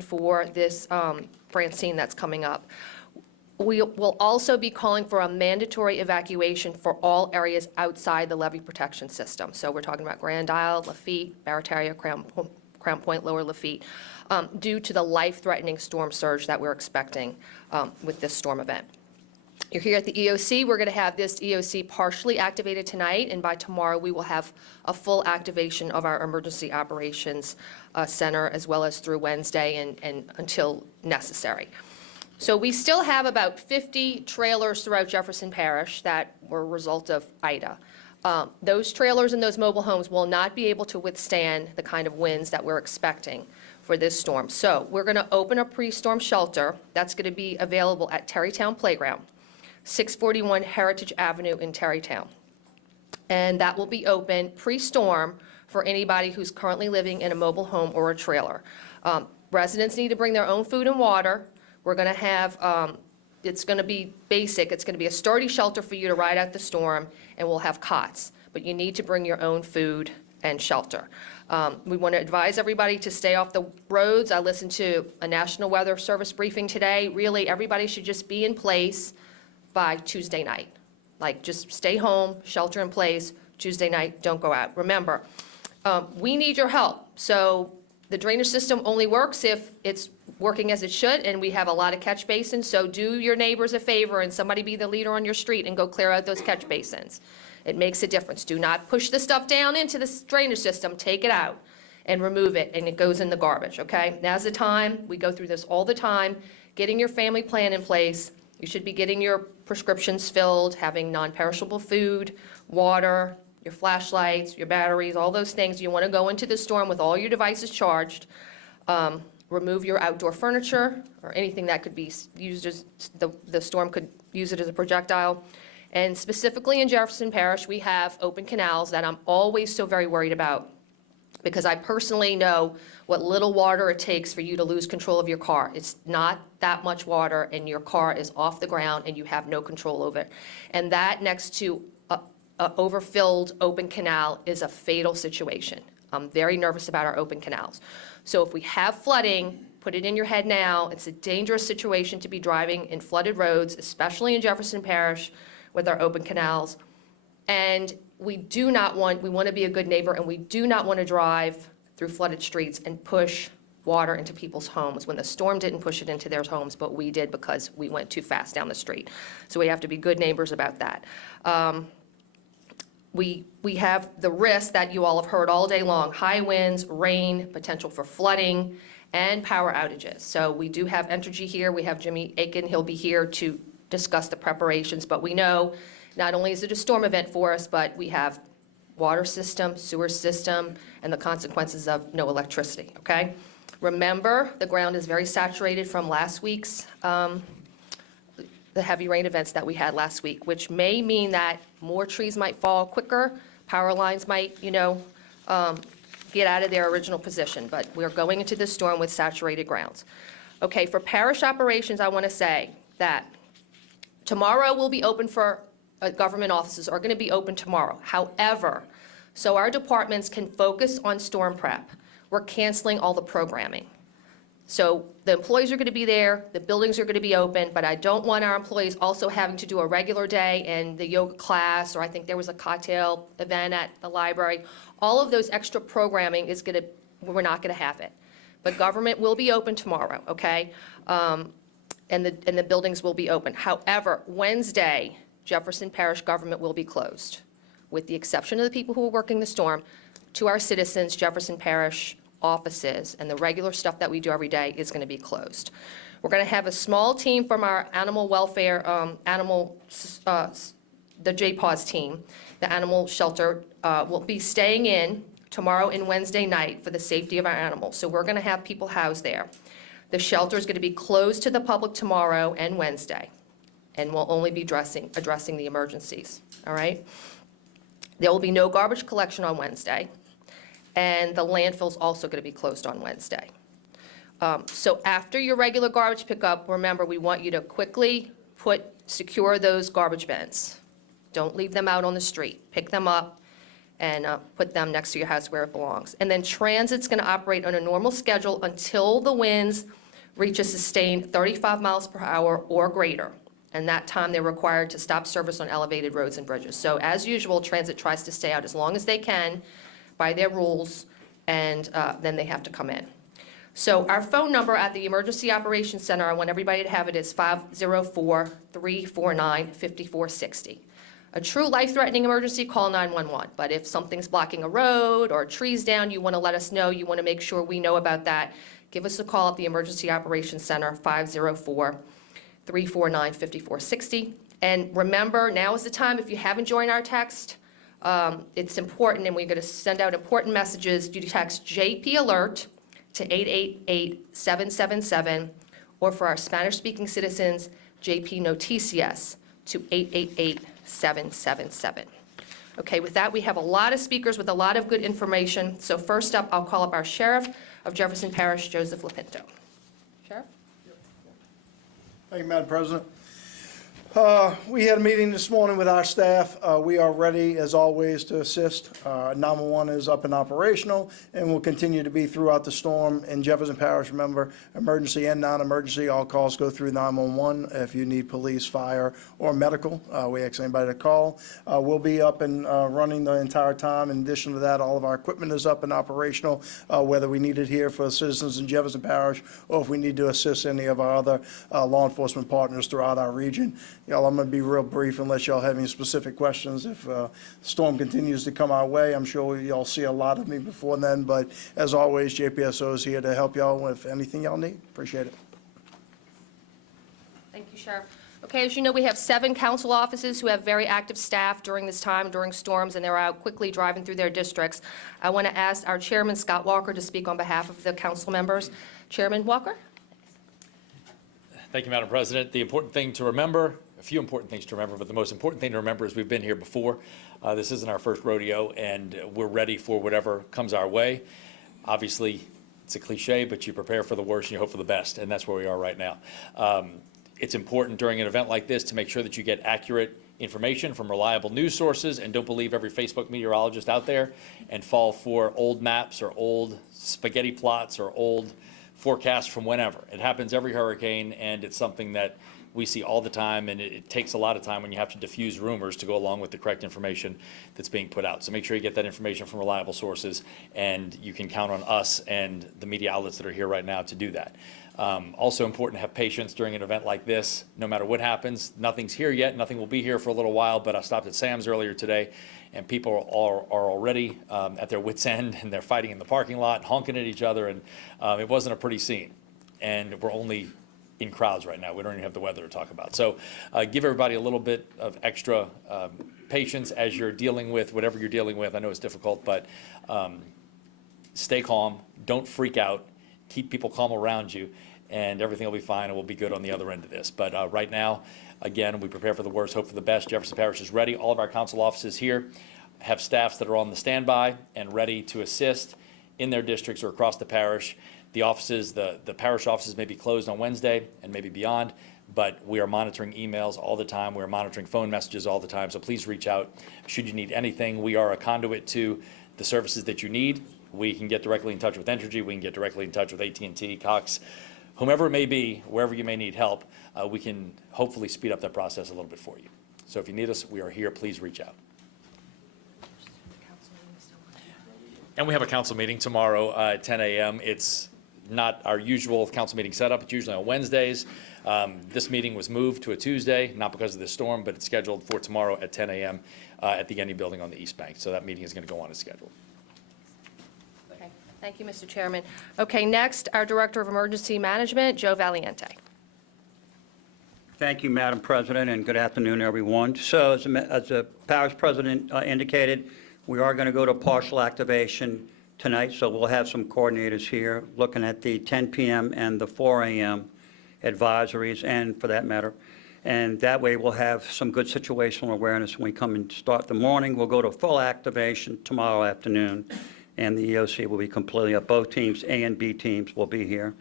for this Francine that's coming up. We will also be calling for a mandatory evacuation for all areas outside the levee protection system. So we're talking about Grand Isle, Lafitte, Barataria, Crown Point, Lower Lafitte, due to the life-threatening storm surge that we're expecting with this storm event. You're here at the EOC. We're going to have this EOC partially activated tonight, and by tomorrow we will have a full activation of our Emergency Operations Center, as well as through Wednesday and until necessary. So we still have about 50 trailers throughout Jefferson Parish that were a result of Ida. Those trailers and those mobile homes will not be able to withstand the kind of winds that we're expecting for this storm. So we're going to open a pre-storm shelter that's going to be available at Terrytown Playground, 641 Heritage Avenue in Terrytown. And that will be open pre-storm for anybody who's currently living in a mobile home or a trailer. Residents need to bring their own food and water. We're going to have, it's going to be basic. It's going to be a sturdy shelter for you to ride out the storm, and we'll have cots. But you need to bring your own food and shelter. We want to advise everybody to stay off the roads. I listened to a National Weather Service briefing today. Really, everybody should just be in place by Tuesday night. Like, just stay home, shelter in place, Tuesday night, don't go out. Remember, we need your help. So the drainage system only works if it's working as it should, and we have a lot of catch basins, so do your neighbors a favor and somebody be the leader on your street and go clear out those catch basins. It makes a difference. Do not push the stuff down into the drainage system, take it out and remove it, and it goes in the garbage, okay? Now's the time. We go through this all the time. Getting your family plan in place. You should be getting your prescriptions filled, having non-perishable food, water, your flashlights, your batteries, all those things. You want to go into the storm with all your devices charged. Remove your outdoor furniture or anything that could be used as, the storm could use it as a projectile. And specifically in Jefferson Parish, we have open canals that I'm always so very worried about, because I personally know what little water it takes for you to lose control of your car. It's not that much water, and your car is off the ground and you have no control over it. And that next to a overfilled open canal is a fatal situation. I'm very nervous about our open canals. So if we have flooding, put it in your head now. It's a dangerous situation to be driving in flooded roads, especially in Jefferson Parish with our open canals. And we want to be a good neighbor, and we do not want to drive through flooded streets and push water into people's homes when the storm didn't push it into their homes, but we did because we went too fast down the street. So we have to be good neighbors about that. We have the risk that you all have heard all day long: high winds, rain, potential for flooding, and power outages. So we do have Entergy here. We have Jimmy Aiken. He'll be here to discuss the preparations. But we know not only is it a storm event for us, but we have water system, sewer system, and the consequences of no electricity, okay? Remember, the ground is very saturated from last week's, the heavy rain events that we had last week, which may mean that more trees might fall quicker, power lines might, get out of their original position, but we're going into this storm with saturated grounds. Okay, for parish operations, I want to say that tomorrow will be open for government offices are going to be open tomorrow. However, so our departments can focus on storm prep, we're canceling all the programming. So the employees are going to be there, the buildings are going to be open, but I don't want our employees also having to do a regular day and the yoga class, or I think there was a cocktail event at the library. All of those extra programming is going to, we're not going to have it. But government will be open tomorrow, okay? And the buildings will be open. However, Wednesday, Jefferson Parish government will be closed, with the exception of the people who are working the storm. To our citizens, Jefferson Parish offices and the regular stuff that we do every day is going to be closed. We're going to have a small team from our animal welfare, the JPAWS team, the animal shelter, will be staying in tomorrow and Wednesday night for the safety of our animals. So we're going to have people housed there. The shelter is going to be closed to the public tomorrow and Wednesday, and we'll only be addressing the emergencies, all right? There will be no garbage collection on Wednesday, and the landfill's also going to be closed on Wednesday. So after your regular garbage pickup, remember, we want you to quickly secure those garbage bins. Don't leave them out on the street. Pick them up and put them next to your house where it belongs. And then transit's going to operate on a normal schedule until the winds reach a sustained 35 miles per hour or greater. And that time, they're required to stop service on elevated roads and bridges. So as usual, transit tries to stay out as long as they can by their rules, and then they have to come in. So our phone number at the Emergency Operations Center, I want everybody to have it, is 504-349-5460. A true life-threatening emergency, call 911. But if something's blocking a road or a tree's down, you want to let us know, you want to make sure we know about that, give us a call at the Emergency Operations Center, 504-349-5460. And remember, now is the time, if you haven't joined our text, it's important, and we're going to send out important messages. You text JP Alert to 888-777, or for our Spanish-speaking citizens, JP Noticias to 888-777. Okay, with that, we have a lot of speakers with a lot of good information. So first up, I'll call up our Sheriff of Jefferson Parish, Joseph Lapinto. Sheriff? Thank you, Madam President. We had a meeting this morning with our staff. We are ready, as always, to assist. 911 is up and operational and will continue to be throughout the storm in Jefferson Parish. Remember, emergency and non-emergency, all calls go through 911. If you need police, fire, or medical, we ask anybody to call. We'll be up and running the entire time. In addition to that, all of our equipment is up and operational, whether we need it here for citizens in Jefferson Parish or if we need to assist any of our other law enforcement partners throughout our region. Y'all, I'm going to be real brief unless y'all have any specific questions. If the storm continues to come our way, I'm sure y'all see a lot of me before then. But as always, JPSO is here to help y'all with anything y'all need. Appreciate it. Thank you, Sheriff. Okay, as you know, we have 7 council offices who have very active staff during this time, during storms, and they're out quickly driving through their districts. I want to ask our chairman, Scott Walker, to speak on behalf of the council members. Chairman Walker? Thank you, Madam President. The important thing to remember, a few important things to remember, but the most important thing to remember is we've been here before. This isn't our first rodeo, and we're ready for whatever comes our way. Obviously, it's a cliche, but you prepare for the worst and you hope for the best, and that's where we are right now. It's important during an event like this to make sure that you get accurate information from reliable news sources and don't believe every Facebook meteorologist out there and fall for old maps or old spaghetti plots or old forecasts from whenever. It happens every hurricane, and it's something that we see all the time, and it takes a lot of time when you have to diffuse rumors to go along with the correct information that's being put out. So make sure you get that information from reliable sources, and you can count on us and the media outlets that are here right now to do that. Also important to have patience during an event like this. No matter what happens, nothing's here yet, nothing will be here for a little while, but I stopped at Sam's earlier today, and people are already at their wits' end, and they're fighting in the parking lot, honking at each other, and it wasn't a pretty scene. And we're only in crowds right now. We don't even have the weather to talk about. So give everybody a little bit of extra patience as you're dealing with whatever you're dealing with. I know it's difficult, but stay calm. Don't freak out. Keep people calm around you, and everything will be fine, and we'll be good on the other end of this. But right now, again, we prepare for the worst, hope for the best. Jefferson Parish is ready. All of our council offices here have staffs that are on the standby and ready to assist in their districts or across the parish. The offices, the parish offices may be closed on Wednesday and maybe beyond, but we are monitoring emails all the time. We're monitoring phone messages all the time, so please reach out should you need anything. We are a conduit to the services that you need. We can get directly in touch with Entergy. We can get directly in touch with AT&T, Cox, whomever it may be, wherever you may need help. We can hopefully speed up that process a little bit for you. So if you need us, we are here. Please reach out. And we have a council meeting tomorrow at 10 a.m. It's not our usual council meeting setup. It's usually on Wednesdays. This meeting was moved to a Tuesday, not because of the storm, but it's scheduled for tomorrow at 10 a.m. At the Genny Building on the East Bank. So that meeting is going to go on as scheduled. Okay, thank you, Mr. Chairman. Okay, next, our Director of Emergency Management, Joe Valiente. Thank you, Madam President, and good afternoon, everyone. So as the parish president indicated, we are going to go to partial activation tonight, so we'll have some coordinators here looking at the 10 p.m. and the 4 a.m. advisories, and for that matter. And that way, we'll have some good situational awareness when we come and start the morning. We'll go to full activation tomorrow afternoon, and the EOC will be completely up. Both teams, A and B teams, will be here.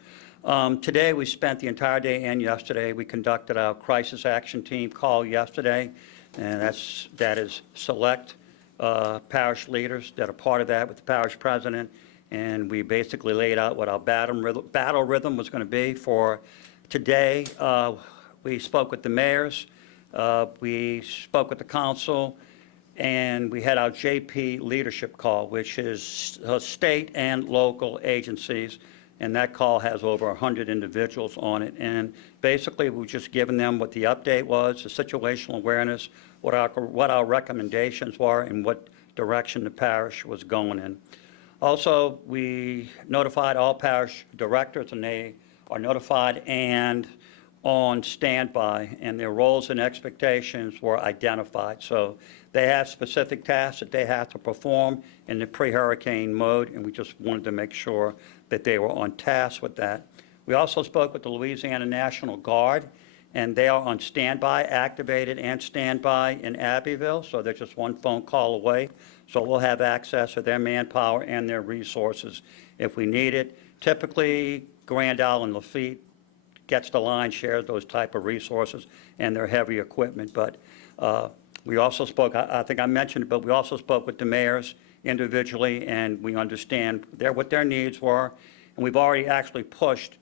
Today, we spent the entire day and yesterday. We conducted our crisis action team call yesterday, and that is select parish leaders that are part of that with the parish president, and we basically laid out what our battle rhythm was going to be for today. We spoke with the mayors, we spoke with the council, and we had our JP leadership call, which is state and local agencies, and that call has over 100 individuals on it. And basically, we've just given them what the update was, the situational awareness, what our recommendations were, and what direction the parish was going in. Also, we notified all parish directors, and they are notified and on standby, and their roles and expectations were identified. So they have specific tasks that they have to perform in the pre-hurricane mode, and we just wanted to make sure that they were on task with that. We also spoke with the Louisiana National Guard, and they are on standby, activated and standby in Abbeville, so they're just one phone call away. So we'll have access to their manpower and their resources if we need it. Typically, Grand Isle and Lafitte gets the lion's share of those type of resources and their heavy equipment. But we also spoke, I think I mentioned it, but we also spoke with the mayors individually, and we understand what their needs were. And we've already actually pushed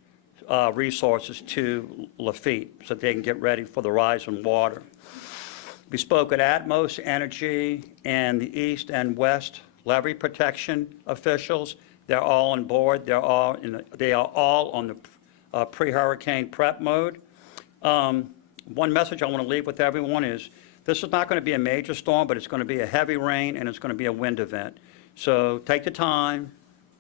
resources to Lafitte so they can get ready for the rise in water. We spoke with Atmos Energy and the East and West levee protection officials. They're all on board. They are all on the pre-hurricane prep mode. One message I want to leave with everyone is this is not going to be a major storm, but it's going to be a heavy rain and it's going to be a wind event. So take the time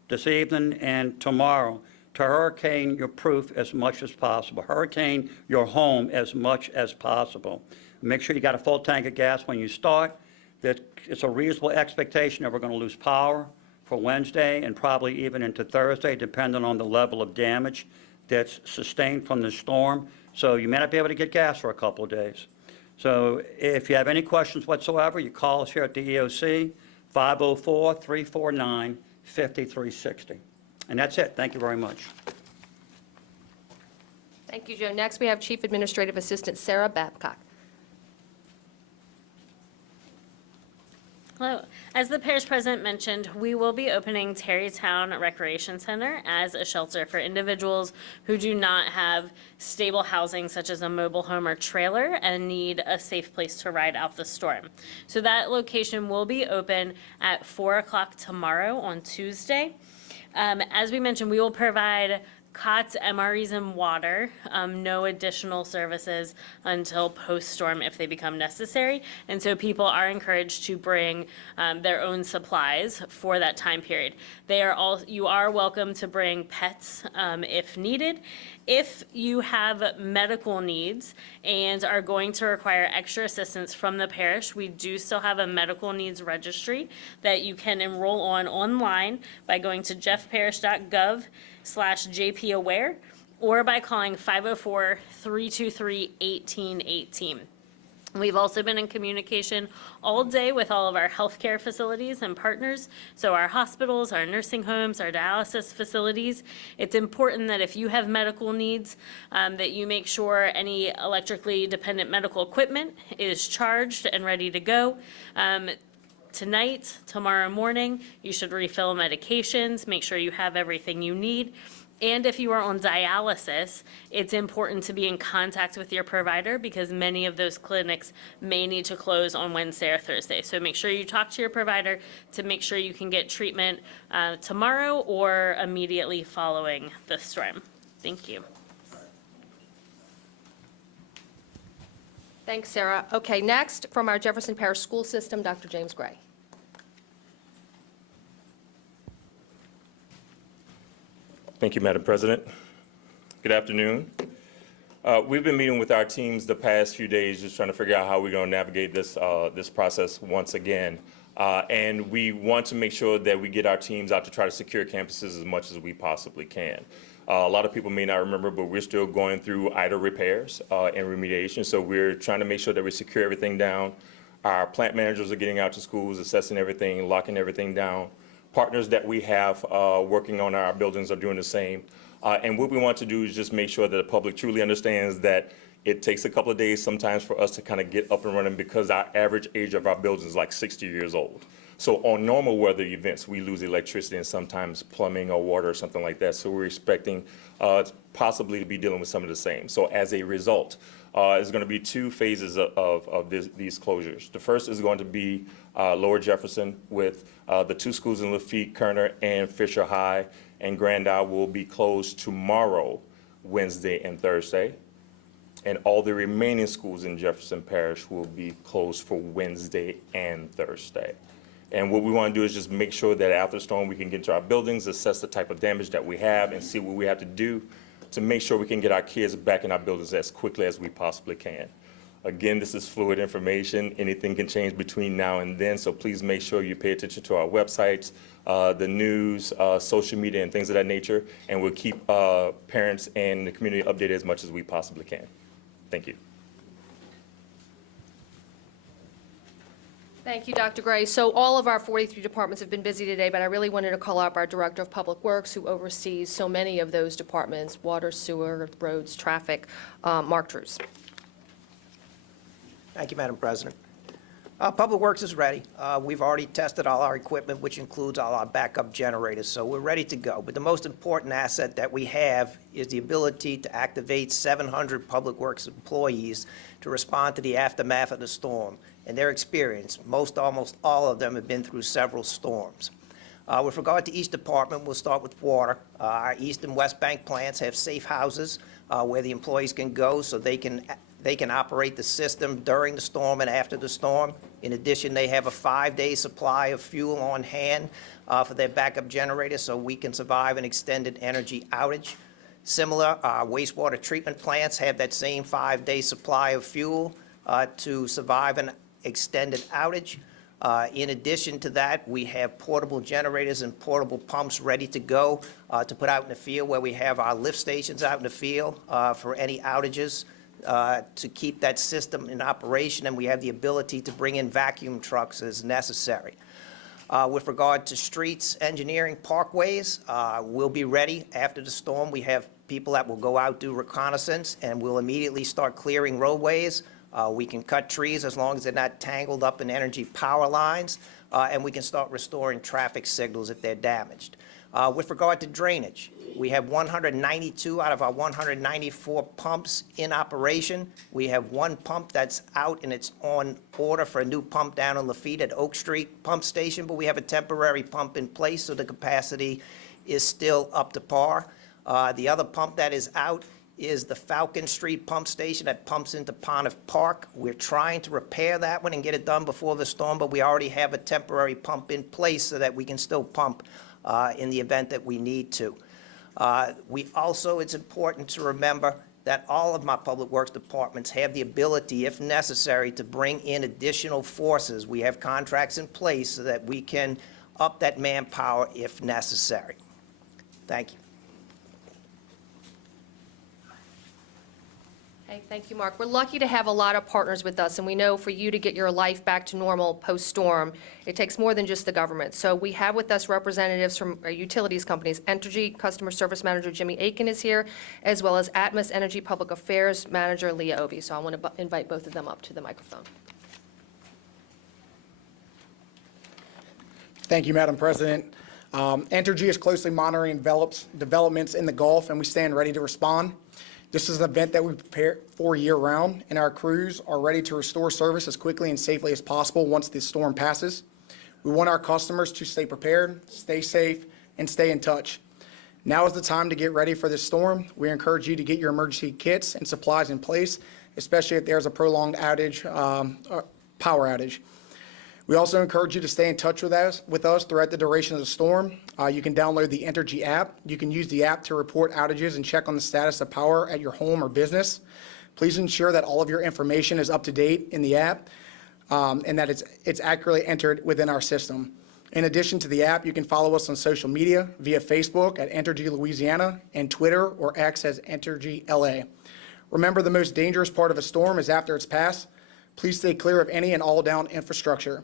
this evening and tomorrow to hurricane your proof as much as possible. Hurricane your home as much as possible. Make sure you got a full tank of gas when you start. That it's a reasonable expectation that we're going to lose power for Wednesday and probably even into Thursday, depending on the level of damage that's sustained from the storm. So you may not be able to get gas for a couple of days. So if you have any questions whatsoever, you call us here at the EOC, 504-349-5360. And that's it. Thank you very much. Thank you, Joe. Next, we have Chief Administrative Assistant Sarah Babcock. Hello. As the parish president mentioned, we will be opening Terrytown Recreation Center as a shelter for individuals who do not have stable housing, such as a mobile home or trailer, and need a safe place to ride out the storm. So that location will be open at 4 o'clock tomorrow on Tuesday. As we mentioned, we will provide cots, MREs, and water, no additional services until post-storm if they become necessary. And so people are encouraged to bring their own supplies for that time period. You are welcome to bring pets if needed. If you have medical needs and are going to require extra assistance from the parish, we do still have a medical needs registry that you can enroll on online by going to jeffparish.gov/JPAware or by calling 504-323-1818. We've also been in communication all day with all of our healthcare facilities and partners, so our hospitals, our nursing homes, our dialysis facilities. It's important that if you have medical needs, that you make sure any electrically dependent medical equipment is charged and ready to go. Tonight, tomorrow morning, you should refill medications, make sure you have everything you need. And if you are on dialysis, it's important to be in contact with your provider because many of those clinics may need to close on Wednesday or Thursday. So make sure you talk to your provider to make sure you can get treatment tomorrow or immediately following the storm. Thank you. Thanks, Sarah. Okay, next, from our Jefferson Parish School System, Dr. James Gray. Thank you, Madam President. Good afternoon. We've been meeting with our teams the past few days, just trying to figure out how we're going to navigate this process once again. And we want to make sure that we get our teams out to try to secure campuses as much as we possibly can. A lot of people may not remember, but we're still going through idle repairs and remediation. So we're trying to make sure that we secure everything down. Our plant managers are getting out to schools, assessing everything, locking everything down. Partners that we have working on our buildings are doing the same. And what we want to do is just make sure that the public truly understands that it takes a couple of days sometimes for us to kind of get up and running because our average age of our buildings is like 60 years old. So on normal weather events, we lose electricity and sometimes plumbing or water or something like that. So we're expecting possibly to be dealing with some of the same. So as a result, there's going to be two phases of these closures. The first is going to be Lower Jefferson with the two schools in Lafitte, Kerner, and Fisher High, and Grand Isle will be closed tomorrow, Wednesday and Thursday. And all the remaining schools in Jefferson Parish will be closed for Wednesday and Thursday. And what we want to do is just make sure that after the storm, we can get into our buildings, assess the type of damage that we have, and see what we have to do to make sure we can get our kids back in our buildings as quickly as we possibly can. Again, this is fluid information. Anything can change between now and then, so please make sure you pay attention to our websites, the news, social media, and things of that nature, and we'll keep parents and the community updated as much as we possibly can. Thank you. Thank you, Dr. Gray. So all of our 43 departments have been busy today, but I really wanted to call out our Director of Public Works, who oversees so many of those departments: water, sewer, roads, traffic, Mark Drews. Thank you, Madam President. Public Works is ready. We've already tested all our equipment, which includes all our backup generators, so we're ready to go. But the most important asset that we have is the ability to activate 700 Public Works employees to respond to the aftermath of the storm. And their experience, almost all of them have been through several storms. With regard to each department, we'll start with water. Our East and West Bank plants have safe houses where the employees can go so they can operate the system during the storm and after the storm. In addition, they have a 5-day supply of fuel on hand for their backup generator so we can survive an extended energy outage. Similar, our wastewater treatment plants have that same 5-day supply of fuel to survive an extended outage. In addition to that, we have portable generators and portable pumps ready to go to put out in the field, where we have our lift stations out in the field for any outages to keep that system in operation, and we have the ability to bring in vacuum trucks as necessary. With regard to streets, engineering, parkways, we'll be ready after the storm. We have people that will go out, do reconnaissance, and we'll immediately start clearing roadways. We can cut trees as long as they're not tangled up in energy power lines, and we can start restoring traffic signals if they're damaged. With regard to drainage, we have 192 out of our 194 pumps in operation. We have one pump that's out, and it's on order for a new pump down in Lafitte at Oak Street Pump Station, but we have a temporary pump in place, so the capacity is still up to par. The other pump that is out is the Falcon Street Pump Station that pumps into Pontiff Park. We're trying to repair that one and get it done before the storm, but we already have a temporary pump in place so that we can still pump in the event that we need to. It's important to remember that all of my public works departments have the ability, if necessary, to bring in additional forces. We have contracts in place so that we can up that manpower if necessary. Thank you. Hey, thank you, Mark. We're lucky to have a lot of partners with us, and we know for you to get your life back to normal post-storm, it takes more than just the government. So we have with us representatives from our utilities companies. Entergy Customer Service Manager Jimmy Aiken is here, as well as Atmos Energy Public Affairs Manager Leah Obi. So I want to invite both of them up to the microphone. Thank you, Madam President. Entergy is closely monitoring developments in the Gulf, and we stand ready to respond. This is an event that we prepare for year-round, and our crews are ready to restore service as quickly and safely as possible once the storm passes. We want our customers to stay prepared, stay safe, and stay in touch. Now is the time to get ready for this storm. We encourage you to get your emergency kits and supplies in place, especially if there's a prolonged outage, power outage. We also encourage you to stay in touch with us throughout the duration of the storm. You can download the Entergy app. You can use the app to report outages and check on the status of power at your home or business. Please ensure that all of your information is up to date in the app and that it's accurately entered within our system. In addition to the app, you can follow us on social media via Facebook at Entergy Louisiana and Twitter or X as Entergy LA. Remember, the most dangerous part of a storm is after it's passed. Please stay clear of any and all down infrastructure.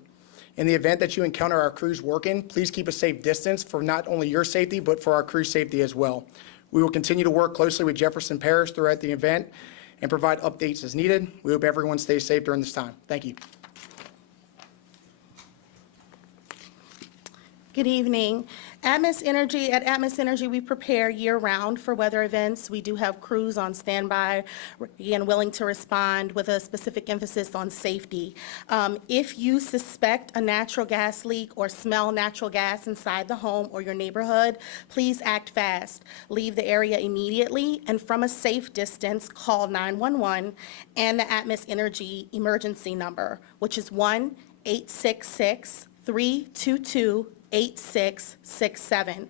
In the event that you encounter our crews working, please keep a safe distance for not only your safety, but for our crew's safety as well. We will continue to work closely with Jefferson Parish throughout the event and provide updates as needed. We hope everyone stays safe during this time. Thank you. Good evening. At Atmos Energy, we prepare year-round for weather events. We do have crews on standby and willing to respond with a specific emphasis on safety. If you suspect a natural gas leak or smell natural gas inside the home or your neighborhood, please act fast. Leave the area immediately, and from a safe distance, call 911 and the Atmos Energy emergency number, which is 1-866-322-8667.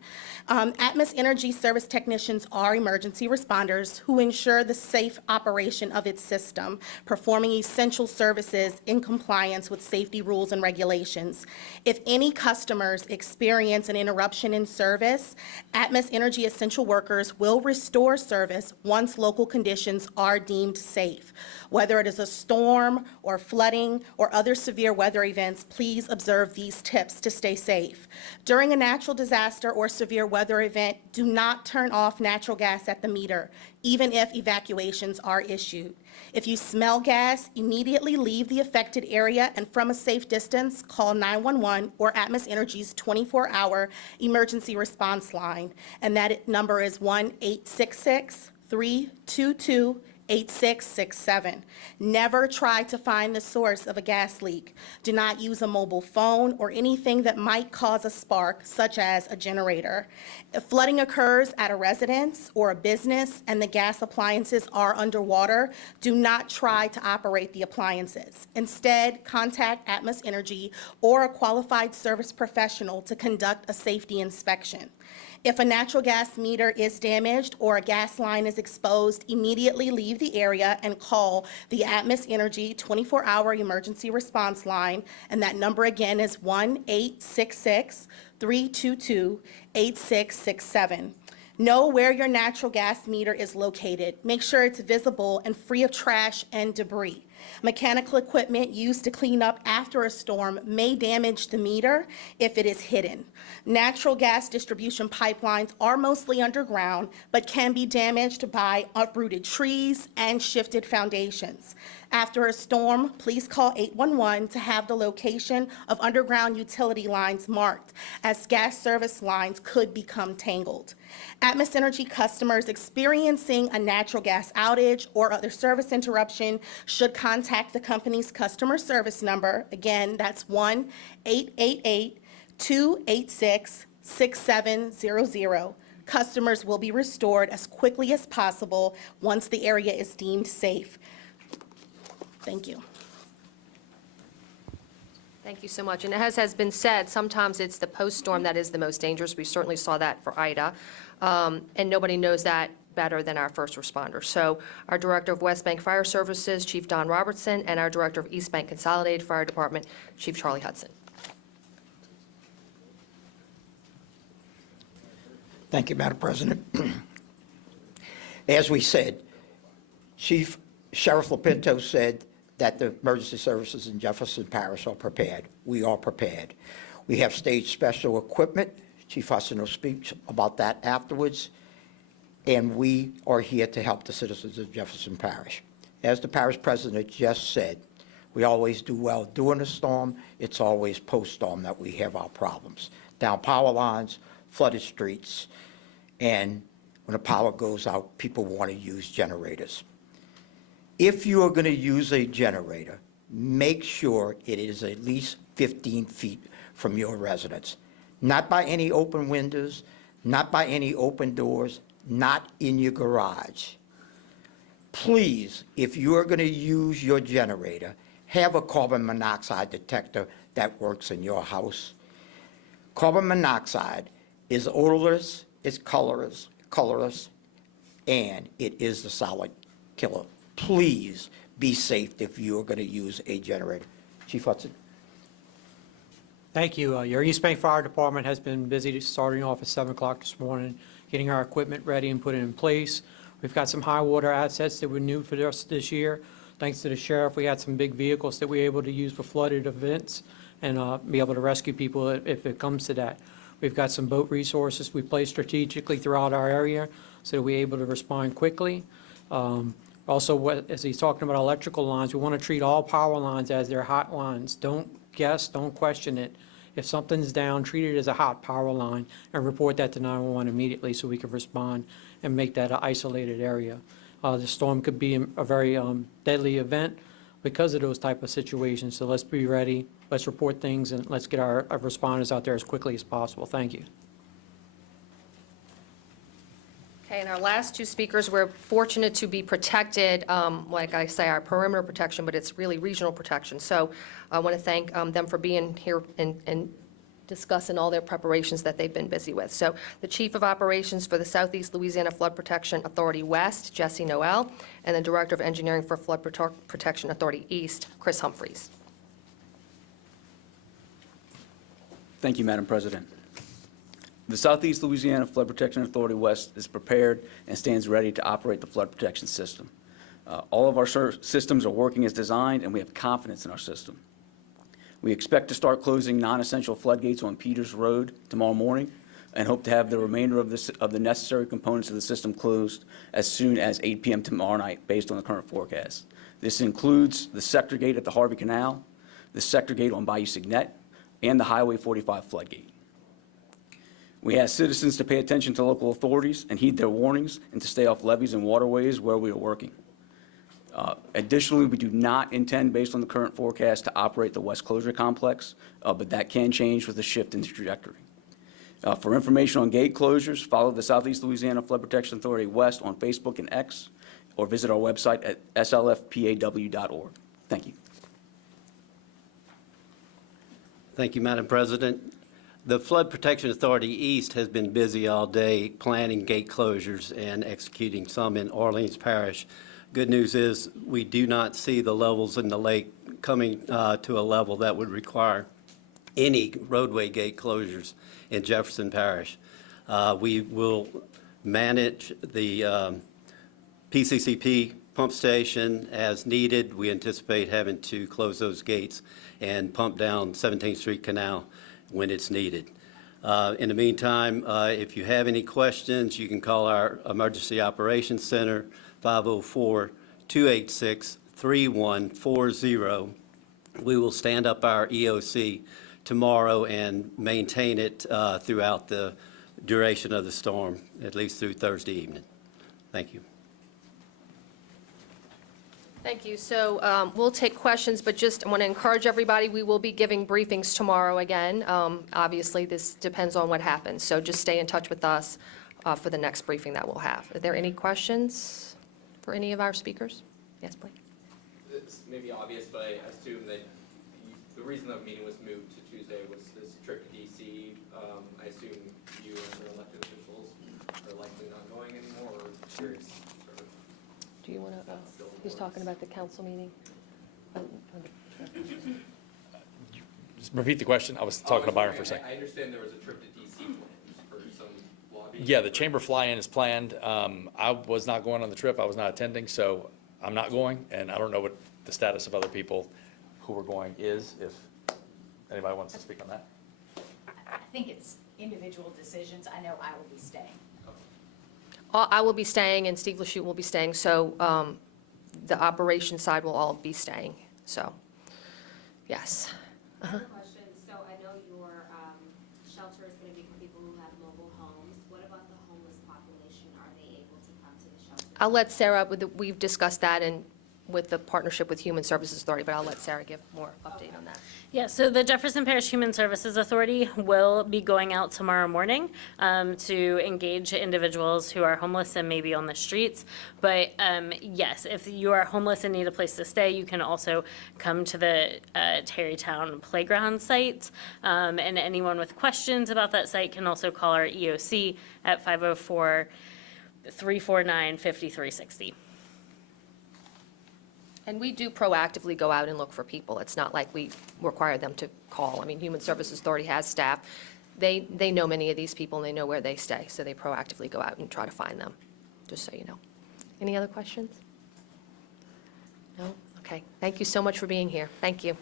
Atmos Energy service technicians are emergency responders who ensure the safe operation of its system, performing essential services in compliance with safety rules and regulations. If any customers experience an interruption in service, Atmos Energy essential workers will restore service once local conditions are deemed safe. Whether it is a storm or flooding or other severe weather events, please observe these tips to stay safe. During a natural disaster or severe weather event, do not turn off natural gas at the meter, even if evacuations are issued. If you smell gas, immediately leave the affected area and from a safe distance, call 911 or Atmos Energy's 24-hour emergency response line. And that number is 1-866-322-8667. Never try to find the source of a gas leak. Do not use a mobile phone or anything that might cause a spark, such as a generator. If flooding occurs at a residence or a business and the gas appliances are underwater, do not try to operate the appliances. Instead, contact Atmos Energy or a qualified service professional to conduct a safety inspection. If a natural gas meter is damaged or a gas line is exposed, immediately leave the area and call the Atmos Energy 24-hour emergency response line, and that number again is 1-866-322-8667. Know where your natural gas meter is located. Make sure it's visible and free of trash and debris. Mechanical equipment used to clean up after a storm may damage the meter if it is hidden. Natural gas distribution pipelines are mostly underground, but can be damaged by uprooted trees and shifted foundations. After a storm, please call 811 to have the location of underground utility lines marked, as gas service lines could become tangled. Atmos Energy customers experiencing a natural gas outage or other service interruption should contact the company's customer service number. Again, that's 1-888-286-6700. Customers will be restored as quickly as possible once the area is deemed safe. Thank you. Thank you so much. And as has been said, sometimes it's the post-storm that is the most dangerous. We certainly saw that for Ida, and nobody knows that better than our first responders. So our Director of West Bank Fire Services, Chief Don Robertson, and our Director of East Bank Consolidated Fire Department, Chief Charlie Hudson. Thank you, Madam President. As we said, Sheriff Lopinto said that the emergency services in Jefferson Parish are prepared. We are prepared. We have staged special equipment. Chief Hudson will speak about that afterwards. And we are here to help the citizens of Jefferson Parish. As the parish president just said, we always do well during a storm. It's always post-storm that we have our problems. Down power lines, flooded streets, and when the power goes out, people want to use generators. If you are going to use a generator, make sure it is at least 15 feet from your residence. Not by any open windows, not by any open doors, not in your garage. Please, if you are going to use your generator, have a carbon monoxide detector that works in your house. Carbon monoxide is odorless, it's colorless, and it is the silent killer. Please be safe if you are going to use a generator. Chief Hudson. Thank you. Your East Bank Fire Department has been busy starting off at 7 o'clock this morning, getting our equipment ready and put it in place. We've got some high water assets that were new for us this year. Thanks to the sheriff, we had some big vehicles that we were able to use for flooded events and be able to rescue people if it comes to that. We've got some boat resources we place strategically throughout our area so that we're able to respond quickly. Also, as he's talking about electrical lines, we want to treat all power lines as they're hot lines. Don't guess, don't question it. If something's down, treat it as a hot power line and report that to 911 immediately so we can respond and make that an isolated area. The storm could be a very deadly event because of those type of situations, so let's be ready, let's report things, and let's get our responders out there as quickly as possible. Thank you. Okay, and our last two speakers, we're fortunate to be protected, like I say, our perimeter protection, but it's really regional protection. So I want to thank them for being here and discussing all their preparations that they've been busy with. So the Chief of Operations for the Southeast Louisiana Flood Protection Authority West, Jesse Noel, and the Director of Engineering for Flood Protection Authority East, Chris Humphreys. Thank you, Madam President. The Southeast Louisiana Flood Protection Authority West is prepared and stands ready to operate the flood protection system. All of our systems are working as designed, and we have confidence in our system. We expect to start closing non-essential floodgates on Peters Road tomorrow morning and hope to have the remainder of the necessary components of the system closed as soon as 8 p.m. tomorrow night based on the current forecast. This includes the sector gate at the Harvey Canal, the sector gate on Bayou Signet, and the Highway 45 floodgate. We ask citizens to pay attention to local authorities and heed their warnings and to stay off levees and waterways where we are working. Additionally, we do not intend, based on the current forecast, to operate the West Closure Complex, but that can change with a shift in the trajectory. For information on gate closures, follow the Southeast Louisiana Flood Protection Authority West on Facebook and X, or visit our website at slfpaw.org. Thank you. Thank you, Madam President. The Flood Protection Authority East has been busy all day planning gate closures and executing some in Orleans Parish. Good news is we do not see the levels in the lake coming to a level that would require any roadway gate closures in Jefferson Parish. We will manage the PCCP pump station as needed. We anticipate having to close those gates and pump down 17th Street Canal when it's needed. In the meantime, if you have any questions, you can call our Emergency Operations Center, 504-286-3140. We will stand up our EOC tomorrow and maintain it throughout the duration of the storm, at least through Thursday evening. Thank you. Thank you. So we'll take questions, but just I want to encourage everybody, we will be giving briefings tomorrow again. Obviously, this depends on what happens, so just stay in touch with us for the next briefing that we'll have. Are there any questions for any of our speakers? Yes, please. This may be obvious, but I assume that the reason the meeting was moved to Tuesday was this trip to DC. I assume you and the elected officials are likely not going anymore, or curious sort of. Do you want to, who's talking about the council meeting? Just repeat the question. I was talking to Byron for a second. I understand there was a trip to DC planned for some lobbying. Yeah, the chamber fly-in is planned. I was not going on the trip. I was not attending, so I'm not going, and I don't know what the status of other people who were going is, if anybody wants to speak on that. I think it's individual decisions. I know I will be staying. I will be staying, and Steve Lachute will be staying, so the operations side will all be staying, so, yes. Question, so I know your shelter is going to be for people who have mobile homes. What about the homeless population? Are they able to come to the shelter? I'll let Sarah, we've discussed that and with the partnership with Human Services Authority, but I'll let Sarah give more update on that. Yeah, so the Jefferson Parish Human Services Authority will be going out tomorrow morning to engage individuals who are homeless and maybe on the streets. But yes, if you are homeless and need a place to stay, you can also come to the Tarrytown Playground site. And anyone with questions about that site can also call our EOC at 504-349-5360. And we do proactively go out and look for people. It's not like we require them to call. I mean, Human Services Authority has staff. They know many of these people, and they know where they stay, so they proactively go out and try to find them, just so you know. Any other questions? No? Okay. Thank you so much for being here. Thank you.